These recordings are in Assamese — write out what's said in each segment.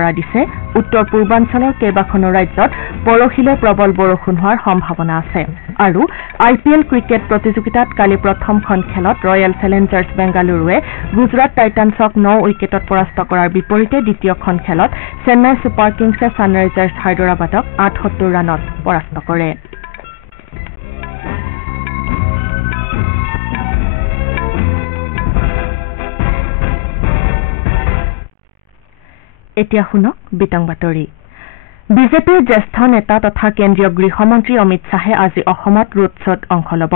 দিছে উত্তৰ পূৰ্বাঞ্চলৰ কেইবাখনো ৰাজ্যত পৰহিলৈ প্ৰবল বৰষুণ হোৱাৰ সম্ভাৱনা আছে আৰু IPL ক্ৰিকেট প্ৰতিযোগিতাত কালি প্ৰথমখন খেলত ৰয়েল চেলেঞ্জাৰ্ছ বেংগালুৰুৱে গুজৰাট টাইটানছক 9 উইকেটত পৰাস্ত কৰাৰ বিপৰীতে দ্বিতীয়খন খেলত চেন্নাই ছুপাৰ কিংছে ছানৰাইজাৰ্ছ হায়দৰাবাদক 78 ৰানত পৰাস্ত কৰে। এতিয়া শুনক বিতং বাতৰি। বিজেপিৰ জ্যেষ্ঠ নেতা তথা কেন্দ্ৰীয় গৃহমন্ত্ৰী অমিত শ্বাহে আজি অসমত ৰোড শ্বত অংশ ল'ব।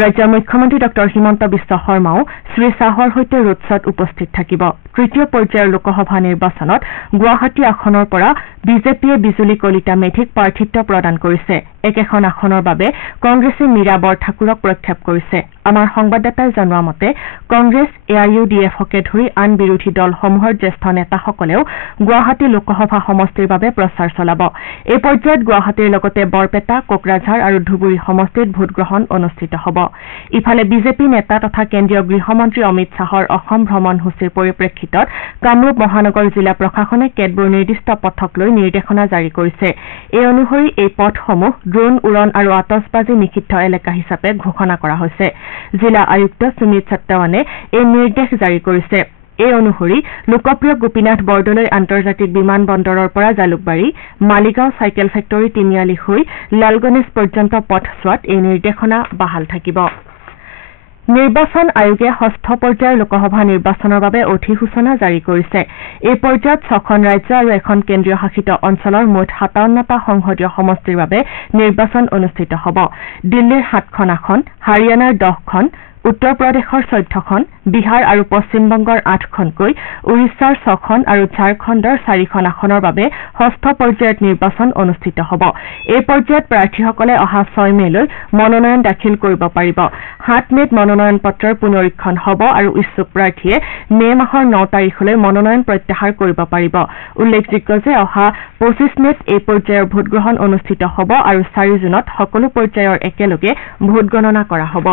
ৰাজ্যৰ মুখ্যমন্ত্ৰী ডঃ হিমন্ত বিশ্ব শৰ্মাও শ্ৰীশ্বাহৰ সৈতে ৰোড শ্বত উপস্থিত থাকিব। তৃতীয় পৰ্যায়ৰ লোকসভা নিৰ্বাচনত গুৱাহাটী আসনৰ পৰা বিজেপিয়ে বিজুলী কলিতা মেধিক প্ৰাৰ্থিত্ব প্ৰদান কৰিছে। একেখন আসনৰ বাবে কংগ্ৰেছে মীৰা বৰঠাকুৰক প্ৰক্ষেপ কৰিছে। আমাৰ সংবাদদাতাই জনোৱা মতে কংগ্ৰেছ AIUDFকে ধৰি আন বিৰোধী দলসমূহৰ জ্যেষ্ঠ নেতাসকলেও গুৱাহাটী লোকসভা সমষ্টিৰ বাবে প্ৰচাৰ চলাব। এই পৰ্যায়ত গুৱাহাটীৰ লগতে বৰপেটা, কোকৰাঝাৰ আৰু ধুবুৰী সমষ্টিত ভোটগ্ৰহণ অনুষ্ঠিত হ'ব। ইফালে বিজেপি নেতা তথা কেন্দ্ৰীয় গৃহমন্ত্ৰী অমিত শ্বাহৰ অসম ভ্ৰমণসূচীৰ পৰিপ্ৰেক্ষিতত কামৰূপ মহানগৰ জিলা প্ৰশাসনে কেতবোৰ নিৰ্দিষ্ট পথক লৈ নিৰ্দেশনা জাৰি কৰিছে। এই অনুসৰি এই পথসমূহ ড্ৰোন উৰণ আৰু আতচবাজি নিষিদ্ধ এলেকা হিচাপে ঘোষণা কৰা হৈছে। জিলা আয়ুক্ত সুমিত সত্যৱানে এই নিৰ্দেশ জাৰি কৰিছে। এই অনুসৰি লোকপ্ৰিয় গোপীনাথ বৰদলৈ আন্তৰ্জাতিক বিমান বন্দৰৰ পৰা জালুকবাৰী, মালিগাঁও চাইকেল ফেক্টৰী তিনিআলি হৈ লালগণেশ পৰ্যন্ত পথছোৱাত এই নিৰ্দেশনা বাহাল থাকিব। নিৰ্বাচন আয়োগে ষষ্ঠ পৰ্যায়ৰ লোকসভা নিৰ্বাচনৰ বাবে অধিসূচনা জাৰি কৰিছে। এই পৰ্যায়ত 6খন ৰাজ্য আৰু এখন কেন্দ্ৰীয় শাসিত অঞ্চলৰ মুঠ 57টা সংসদীয় সমষ্টিৰ বাবে নিৰ্বাচন অনুষ্ঠিত হ'ব। দিল্লীৰ 7খন আসন, হাৰিয়ানাৰ 10খন, উত্তৰ প্ৰদেশৰ 14খন, বিহাৰ আৰু পশ্চিমবংগৰ 8খনকৈ, উৰিষ্যাৰ 6খন আৰু ঝাৰখণ্ডৰ 4খন আসনৰ বাবে ষষ্ঠ পৰ্যায়ত নিৰ্বাচন অনুষ্ঠিত হ'ব। এই পৰ্যায়ত প্ৰাৰ্থীসকলে অহা 6 মেলৈ মনোনয়ন দাখিল কৰিব পাৰিব। 7 মেত মনোনয়ন পত্ৰৰ পুনৰীক্ষণ হ'ব আৰু ইচ্ছুক প্ৰাৰ্থীয়ে মে মাহৰ 9 তাৰিখলৈ মনোনয়ন প্ৰত্যাহাৰ কৰিব পাৰিব। উল্লেখযোগ্য যে অহা 25 মেত এই পৰ্যায়ৰ ভোটগ্ৰহণ অনুষ্ঠিত হ'ব আৰু 4 জুনত সকলো পৰ্যায়ৰ একেলগে ভোটগণনা কৰা হ'ব।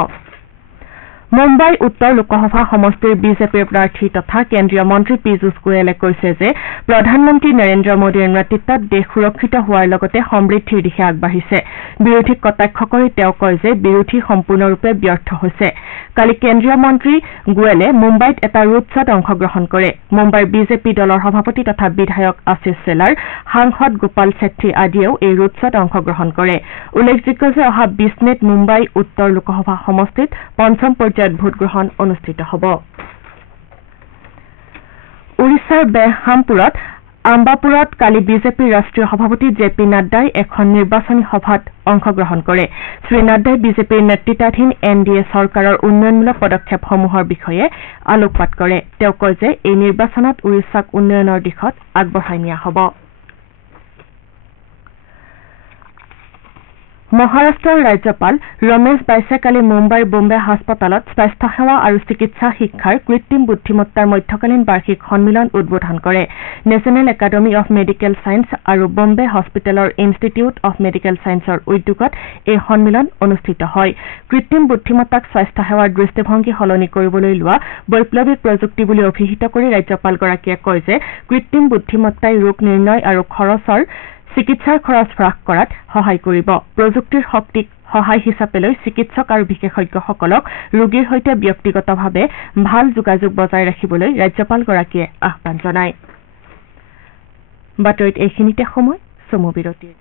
মুম্বাই উত্তৰ লোকসভা সমষ্টিৰ বিজেপিৰ প্ৰাৰ্থী তথা কেন্দ্ৰীয় মন্ত্ৰী পীযুষ গোৱেলে কৈছে যে প্ৰধানমন্ত্ৰী নৰেন্দ্ৰ মোদীৰ নেতৃত্বত দেশ সুৰক্ষিত হোৱাৰ লগতে সমৃদ্ধিৰ দিশে আগবাঢ়িছে। বিৰোধীক কটাক্ষ কৰি তেওঁ কয় যে বিৰোধী সম্পূৰ্ণৰূপে ব্যৰ্থ হৈছে। কালি কেন্দ্ৰীয় মন্ত্ৰী গোৱেলে মুম্বাইত এটা ৰোড শ্বত অংশগ্ৰহণ কৰে। মুম্বাইৰ বিজেপি দলৰ সভাপতি তথা বিধায়ক আশিষ চেলাৰ, সাংসদ গোপাল ছেত্ৰী আদিয়েও এই ৰোড শ্বত অংশগ্ৰহণ কৰে। উল্লেখযোগ্য যে অহা 20 মেত মুম্বাই উত্তৰ লোকসভা সমষ্টিত পঞ্চম পৰ্যায়ত ভোটগ্ৰহণ অনুষ্ঠিত হ'ব। উৰিষ্যাৰ বেৰহামপুৰত আম্বাপুৰত কালি বিজেপিৰ ৰাষ্ট্ৰীয় সভাপতি JP নাড্ডাই এখন নিৰ্বাচনী সভাত অংশগ্ৰহণ কৰে। শ্ৰীনাড্ডাই বিজেপিৰ নেতৃত্বাধীন NDA চৰকাৰৰ উন্নয়নমূলক পদক্ষেপসমূহৰ বিষয়ে আলোকপাত কৰে। তেওঁ কয় যে এই নিৰ্বাচনত উৰিষ্যাক উন্নয়নৰ দিশত আগবঢ়াই নিয়া হ'ব। মহাৰাষ্ট্ৰৰ ৰাজ্যপাল ৰমেশ বাইছে কালি মুম্বাইৰ বোম্বে হাস্পতালত স্বাস্থ্যসেৱা আৰু চিকিৎসা শিক্ষাৰ কৃত্ৰিম বুদ্ধিমত্তাৰ মধ্যকালীন বাৰ্ষিক সন্মিলন উদ্বোধন কৰে। National academy of medical science আৰু বোম্বে হস্পিটেলৰ ইনষ্টিটিউট অৱ মেডিকেল ছায়েন্সৰ উদ্যোগত এই সন্মিলন অনুষ্ঠিত হয়। কৃত্ৰিম বুদ্ধিমত্তাক স্বাস্থ্যসেৱাৰ দৃষ্টিভংগী সলনি কৰিবলৈ লোৱা বৈপ্লৱিক প্ৰযুক্তি বুলি অভিহিত কৰি ৰাজ্যপালগৰাকীয়ে কয় যে কৃত্ৰিম বুদ্ধিমত্তাই ৰোগ নিৰ্ণয় আৰু চিকিৎসাৰ খৰচ হ্ৰাস কৰাত সহায় কৰিব। প্ৰযুক্তিৰ শক্তিক সহায় হিচাপে লৈ চিকিৎসক আৰু বিশেষজ্ঞসকলক ৰোগীৰ সৈতে ব্যক্তিগতভাৱে ভাল যোগাযোগ বজাই ৰাখিবলৈ ৰাজ্যপালগৰাকীয়ে আহ্বান জনায়। বাতৰিত এইখিনিতে সময় চমু বিৰতিৰ।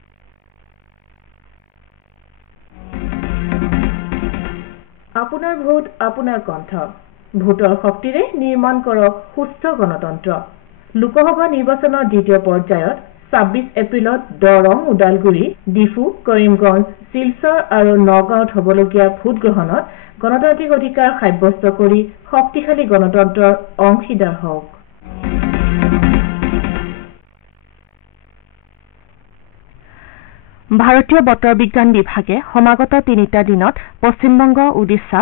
আপোনাৰ ভোট আপোনাৰ কণ্ঠ। ভোটৰ শক্তিৰে নিৰ্মাণ কৰক সুস্থ গণতন্ত্ৰ। লোকসভা নিৰ্বাচনৰ দ্বিতীয় পৰ্যায়ত 26 এপ্ৰিলত দৰং, ওদালগুৰি, ডিফু, কৰিমগঞ্জ, শিলচৰ আৰু নগাঁৱত হ'বলগীয়া ভোটগ্ৰহণত গণতান্ত্ৰিক অধিকাৰ সাব্যস্ত কৰি শক্তিশালী গণতন্ত্ৰৰ অংশীদাৰ হওক। ভাৰতীয় বতৰ বিজ্ঞান বিভাগে সমাগত 3টা দিনত পশ্চিমবংগ, ওড়িশা,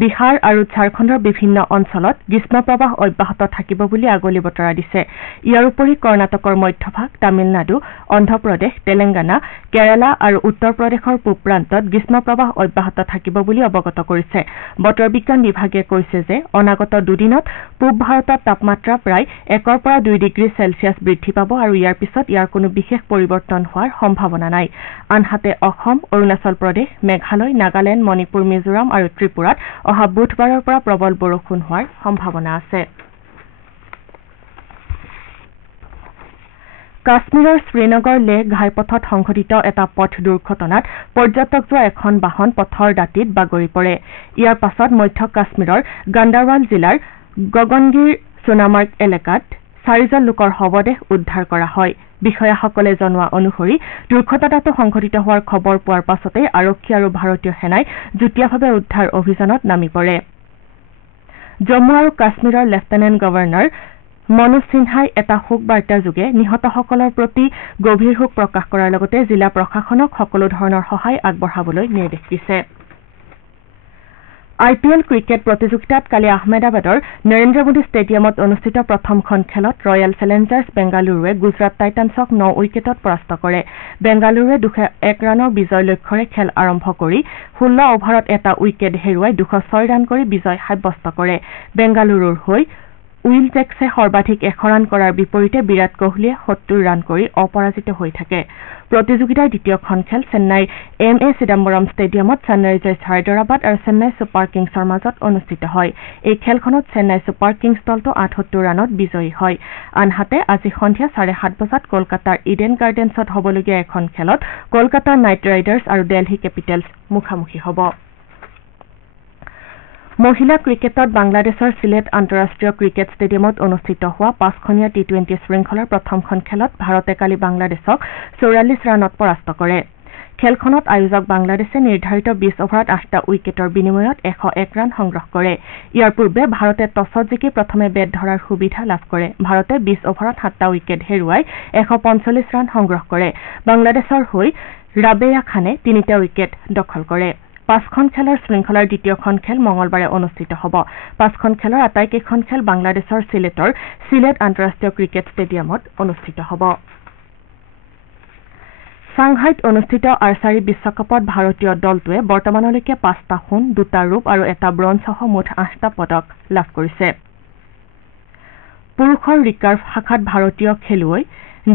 বিহাৰ আৰু ঝাৰখণ্ডৰ বিভিন্ন অঞ্চলত গ্ৰীষ্মপ্ৰবাহ অব্যাহত থাকিব বুলি আগলি বতৰা দিছে ইয়াৰ উপৰি কৰ্ণাটকৰ মধ্যভাগ তামিলনাডু অন্ধ্ৰপ্ৰদেশ তেলেংগানা কেৰালা আৰু উত্তৰ প্ৰদেশৰ পূব প্ৰান্তত গ্ৰীষ্মপ্ৰবাহ অব্যাহত থাকিব বুলি অৱগত কৰিছে বতৰ বিজ্ঞান বিভাগে কৈছে যে অনাগত দুদিনত পূব ভাৰতত তাপমাত্ৰা প্ৰায় 1 পৰা 2 ডিগ্ৰী সেলসিয়াছ বৃদ্ধি পাব আৰু ইয়াৰ পিছত ইয়াৰ কোনো বিশেষ পৰিৱৰ্তন হোৱাৰ সম্ভাৱনা নাই আনহাতে অসম অৰুণাচল প্ৰদেশ মেঘালয় নাগালেণ্ড মণিপুৰ মিজোৰাম আৰু ত্ৰিপুৰাত অহা বুধবাৰৰ পৰা প্ৰবল বৰষুণ হোৱাৰ সম্ভাৱনা আছে কাশ্মীৰৰ শ্ৰীনগৰ লেহ ঘাইপথত সংঘটিত এটা পথ দুৰ্ঘটনাত পৰ্যটক যোৱা এখন বাহন পথৰ দাঁতিত বাগৰি পৰে ইয়াৰ পাছত মধ্য কাশ্মীৰৰ গাণ্ডাৰৱাল জিলাৰ গগনগিৰ সোনামাৰ্গ এলেকাত 4জন লোকৰ শৱদেহ উদ্ধাৰ কৰা হয় বিষয়াসকলে জনোৱা অনুসৰি দুৰ্ঘটনাটো সংঘটিত হোৱাৰ খবৰ পোৱাৰ পাছতে আৰক্ষী আৰু ভাৰতীয় সেনাই যুটীয়াভাৱে উদ্ধাৰ অভিযানত নামি পৰে জম্মু আৰু কাশ্মীৰৰ লেফটেনেণ্ট গভৰ্ণৰ মনোজ সিনহাই এটা শোক বাৰ্তা যোগে নিহতসকলৰ প্ৰতি গভীৰ শোক প্ৰকাশ কৰাৰ লগতে জিলা প্ৰশাসনক সকলো ধৰণৰ সহায় আগবঢ়াবলৈ নিৰ্দেশ দিছে IPL ক্ৰিকেট প্ৰতিযোগিতাত কালি আহমেদাবাদৰ নৰেন্দ্ৰ মোদী ষ্টেডিয়ামত অনুষ্ঠিত প্ৰথমখন খেলত ৰয়েল চেলেঞ্জাৰ্ছ বেংগালুৰুৱে গুজৰাট টাইটানছক 9 উইকেটত পৰাস্ত কৰে বেংগালুৰুৱে 201 ৰানৰ বিজয় লক্ষ্যৰে খেল আৰম্ভ কৰি 16 অভাৰত এটা উইকেট হেৰুৱাই 206 ৰান কৰি বিজয় সাব্যস্ত কৰে বেংগালুৰুৰ হৈ উইল জেক্সে সৰ্বাধিক 100 ৰান কৰাৰ বিপৰীতে বিৰাট কোহলীয়ে 70 ৰান কৰি অপৰাজিত হৈ থাকে প্ৰতিযোগিতাৰ দ্বিতীয়খন খেল চেন্নাইৰ MA চিদাম্বৰম ষ্টেডিয়ামত ছানৰাইজাৰ্ছ হায়দৰাবাদ আৰু চেন্নাই ছুপাৰ কিংছৰ মাজত অনুষ্ঠিত হয় এই খেলখনত চেন্নাই ছুপাৰ কিংছ দলটো 78 ৰানত বিজয়ী হয় আনহাতে আজি সন্ধিয়া 7:30 বজাত কলকাতাৰ ইডেন গাৰ্ডেন্সত হ'বলগীয়া এখন খেলত কলকাতা নাইট ৰাইডাৰ্ছ আৰু দিল্লী কেপিটেলছ মুখামুখি হ'ব মহিলা ক্ৰিকেটত বাংলাদেশৰ সিলেট আন্তঃৰাষ্ট্ৰীয় ক্ৰিকেট ষ্টেডিয়ামত অনুষ্ঠিত হোৱা 5খনীয়া টি20 শৃংখলাৰ প্ৰথমখন খেলত ভাৰতে কালি বাংলাদেশক 44 ৰানত পৰাস্ত কৰে খেলখনত আয়োজক বাংলাদেশে নিৰ্ধাৰিত 20 অভাৰত 8টা উইকেটৰ বিনিময়ত 101 ৰান সংগ্ৰহ কৰে ইয়াৰ পূৰ্বে ভাৰতে টছত জিকি প্ৰথমে বেট ধৰাৰ সুবিধা লাভ কৰে ভাৰতে 20 অভাৰত 7টা উইকেট হেৰুৱাই 145 ৰান সংগ্ৰহ কৰে বাংলাদেশৰ হৈ ৰাবেয়া খানে 3টা উইকেট দখল কৰে 5খন খেলৰ শৃংখলাৰ দ্বিতীয়খন খেল মঙলবাৰে অনুষ্ঠিত হ'ব 5খন খেলৰ আটাইকেইখন খেল বাংলাদেশৰ সিলেটৰ সিলেট আন্তঃৰাষ্ট্ৰীয় ক্ৰিকেট ষ্টেডিয়ামত অনুষ্ঠিত হ'ব সাংহাইত অনুষ্ঠিত আৰ্চাৰী বিশ্বকাপত ভাৰতীয় দলটোৱে বৰ্তমানলৈকে 5টা সোণ 2টা ৰূপ আৰু 1টা ব্ৰঞ্জ সহ মুঠ 8টা পদক লাভ কৰিছে পুৰুষৰ ৰিকাৰ্ভ শাখাত ভাৰতীয় খেলুৱৈ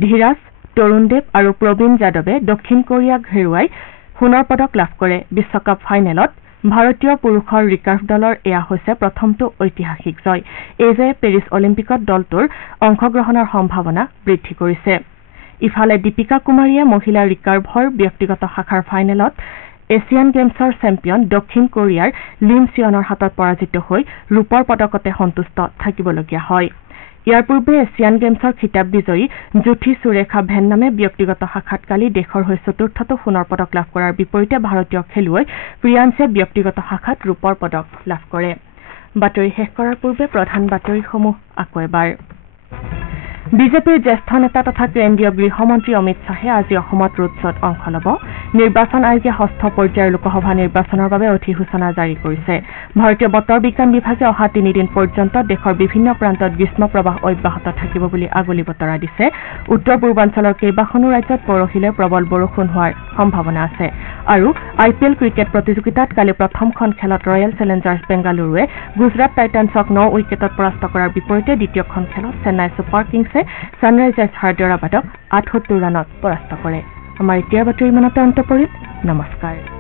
ধীৰাজ তৰুণদেৱ আৰু প্ৰবীণ যাদৱে দক্ষিণ কোৰিয়াক হেৰুৱাই সোণৰ পদক লাভ কৰে বিশ্বকাপ ফাইনেলত ভাৰতীয় পুৰুষৰ ৰিকাৰ্ভ দলৰ এয়া হৈছে প্ৰথমটো ঐতিহাসিক জয় এই যে পেৰিছ অলিম্পিকত দলটোৰ অংশগ্ৰহণৰ সম্ভাৱনা বৃদ্ধি কৰিছে ইফালে দীপিকা কুমাৰীয়ে মহিলা ৰিকাৰ্ভৰ ব্যক্তিগত শাখাৰ ফাইনেলত এছিয়ান গেমছৰ চেম্পিয়ন দক্ষিণ কোৰিয়াৰ লিম চিয়নৰ হাতত পৰাজিত হৈ ৰূপৰ পদকতে সন্তুষ্ট থাকিবলগীয়া হয় ইয়াৰ পূৰ্বে এছিয়ান গেমছৰ খিতাপ বিজয়ী জ্যোতি সুৰেখা ভেন্নামে ব্যক্তিগত শাখাত কালি দেশৰ হৈ চতুৰ্থটো সোণৰ পদক লাভ কৰাৰ বিপৰীতে ভাৰতীয় খেলুৱৈ প্ৰিয়াঞ্চে ব্যক্তিগত শাখাত ৰূপৰ পদক লাভ কৰে বাতৰি শেষ কৰাৰ পূৰ্বে প্ৰধান বাতৰিসমূহ আকৌ এবাৰ বিজেপিৰ জ্যেষ্ঠ নেতা তথা কেন্দ্ৰীয় গৃহমন্ত্ৰী অমিত শ্বাহে আজি অসমত ৰোড শ্বত অংশ ল'ব নিৰ্বাচন আয়োগে ষষ্ঠ পৰ্যায়ৰ লোকসভা নিৰ্বাচনৰ বাবে অধিসূচনা জাৰি কৰিছে ভাৰতীয় বতৰ বিজ্ঞান বিভাগে অহা 3 দিন পৰ্যন্ত দেশৰ বিভিন্ন প্ৰান্তত গ্ৰীষ্মপ্ৰবাহ অব্যাহত থাকিব বুলি আগলি বতৰা দিছে উত্তৰ পূৰ্বাঞ্চলৰ কেইবাখনো ৰাজ্যত পৰহিলৈ প্ৰবল বৰষুণ হোৱাৰ সম্ভাৱনা আছে আৰু IPL ক্ৰিকেট প্ৰতিযোগিতাত কালি প্ৰথমখন খেলত ৰয়েল চেলেঞ্জাৰ্ছ বেংগালুৰুৱে গুজৰাট টাইটানছক 9 উইকেটত পৰাস্ত কৰাৰ বিপৰীতে দ্বিতীয়খন খেলত চেন্নাই ছুপাৰ কিংছে ছানৰাইজাৰ্ছ হায়দৰাবাদক 78 ৰানত পৰাস্ত কৰে আমাৰ এতিয়াৰ বাতৰি ইমানতে অন্ত পৰিল নমস্কাৰ